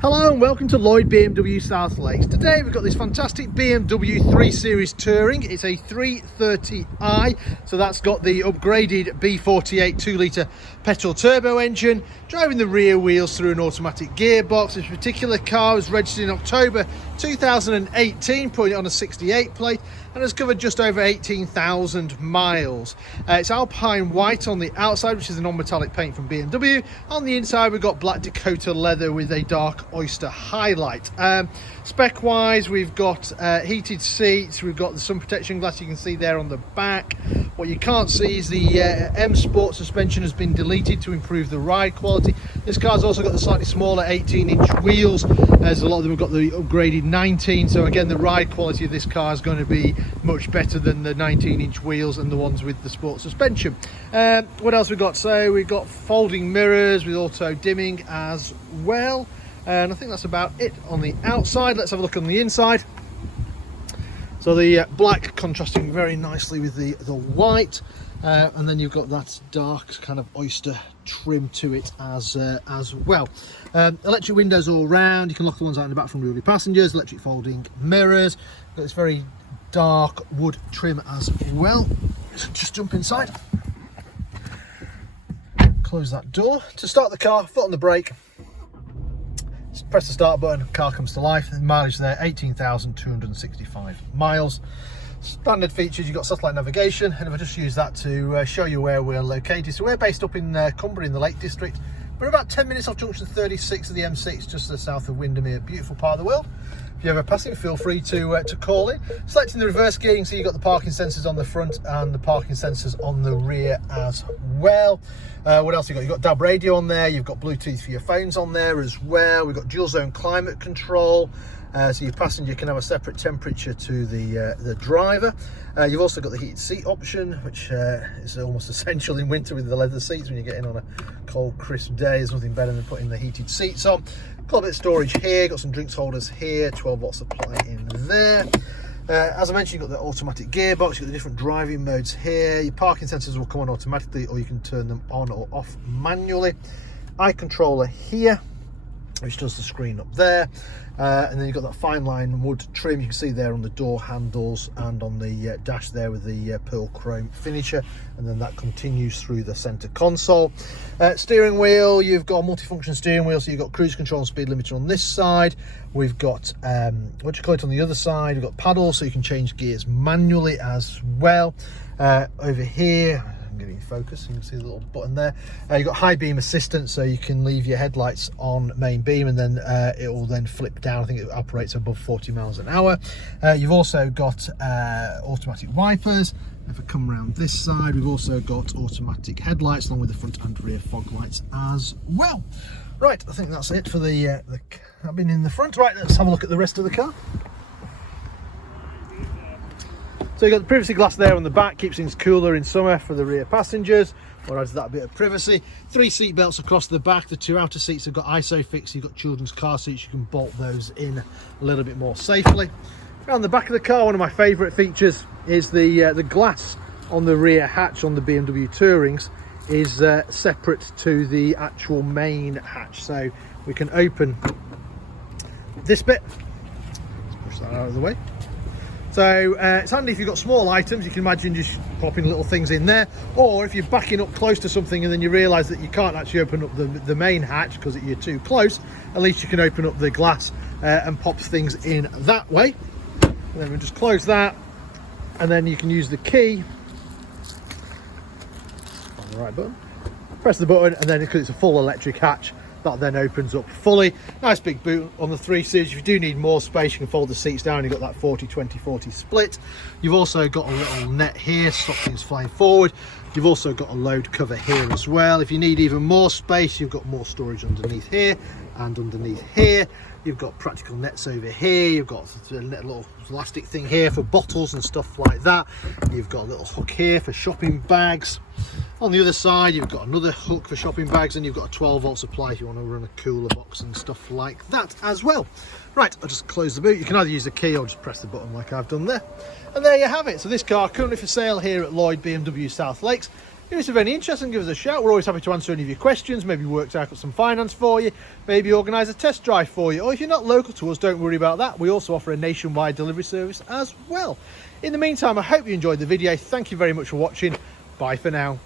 Hello and welcome to Lloyd BMW South Lakes. Today we've got this fantastic BMW 3 Series Touring. It's a 330i, so that's got the upgraded B48 2-litre petrol turbo engine, driving the rear wheels through an automatic gearbox. This particular car was registered in October 2018, putting it on a 68 plate, and has covered just over 18,000 miles. It's Alpine White on the outside, which is a non-metallic paint from BMW. On the inside we've got Black Dakota Leather with a dark oyster highlight. Spec wise, we've got heated seats, we've got the sun protection glass you can see there on the back. What you can't see is the M Sport suspension has been deleted to improve the ride quality. This car's also got the slightly smaller 18-inch wheels, as a lot of them have got the upgraded 19, so again the ride quality of this car is going to be much better than the 19-inch wheels and the ones with the sport suspension. What else we've got? So we've got folding mirrors with auto dimming as well, and I think that's about it on the outside. Let's have a look on the inside. So the black contrasting very nicely with the white, and then you've got that dark kind of oyster trim to it as well. Electric windows all round. You can lock the ones out in the back from rear passengers. Electric folding mirrors. Got this very dark wood trim as well. So just jump inside. Close that door. To start the car, foot on the brake. Just press the start button, car comes to life. The mileage there, 18,265 miles. Standard features, you've got satellite navigation, and if I just use that to show you where we're located. So we're based up in Cumbria in the Lake District. We're about 10 minutes off junction 36 of the M6, just to the south of Windermere. Beautiful part of the world. If you're ever passing, feel free to call in. Selecting the reverse gear, you can see you've got the parking sensors on the front and the parking sensors on the rear as well. What else have you got? You've got DAB radio on there, you've got Bluetooth for your phones on there as well. We've got dual zone climate control, so your passenger can have a separate temperature to the driver. You've also got the heated seat option, which is almost essential in winter with the leather seats. When you're getting on a cold, crisp day, there's nothing better than putting the heated seats on. Got a bit of storage here, got some drinks holders here, 12 volt supply in there. As I mentioned, you've got the automatic gearbox, you've got the different driving modes here. Your parking sensors will come on automatically, or you can turn them on or off manually. Eye controller here, which does the screen up there, and then you've got that fine line wood trim you can see there on the door handles and on the dash there with the pearl chrome finisher, and then that continues through the center console. Steering wheel, you've got a multifunction steering wheel, so you've got cruise control and speed limiter on this side. We've got on the other side, we've got paddles, so you can change gears manually as well. Over here, getting focus, you can see the little button there. You've got high beam assistance, so you can leave your headlights on main beam, and then it will then flip down. I think it operates above 40 miles an hour. You've also got automatic wipers. If I come around this side, we've also got automatic headlights along with the front and rear fog lights as well. Right, I think that's it for the cabin in the front. Right, let's have a look at the rest of the car. So you've got the privacy glass there on the back, keeps things cooler in summer for the rear passengers, or adds that bit of privacy. 3 seat belts across the back. The 2 outer seats have got ISOFIX, you've got children's car seats, you can bolt those in a little bit more safely. Around the back of the car, one of my favourite features is the glass on the rear hatch on the BMW Tourings is separate to the actual main hatch. So we can open this bit, let's push that out of the way. So it's handy if you've got small items. You can imagine just popping little things in there, or if you're backing up close to something and then you realise that you can't actually open up the main hatch because you're too close, at least you can open up the glass and pop things in that way. And then we just close that, and then you can use the key on the right button, press the button, and then because it's a full electric hatch, that then opens up fully. Nice big boot on the 3 Series. If you do need more space, you can fold the seats down. You've got that 40-20-40 split. You've also got a little net here to stop things flying forward. You've also got a load cover here as well. If you need even more space, you've got more storage underneath here and underneath here. You've got practical nets over here. You've got a little elastic thing here for bottles and stuff like that. You've got a little hook here for shopping bags. On the other side, you've got another hook for shopping bags, and you've got a 12 volt supply if you want to run a cooler box and stuff like that as well. Right, I'll just close the boot. You can either use the key or just press the button like I've done there. And there you have it. So this car currently for sale here at Lloyd BMW South Lakes. If it's of any interest, then give us a shout. We're always happy to answer any of your questions, maybe work out some finance for you, maybe organise a test drive for you, or if you're not local to us, don't worry about that. We also offer a nationwide delivery service as well. In the meantime, I hope you enjoyed the video. Thank you very much for watching. Bye for now.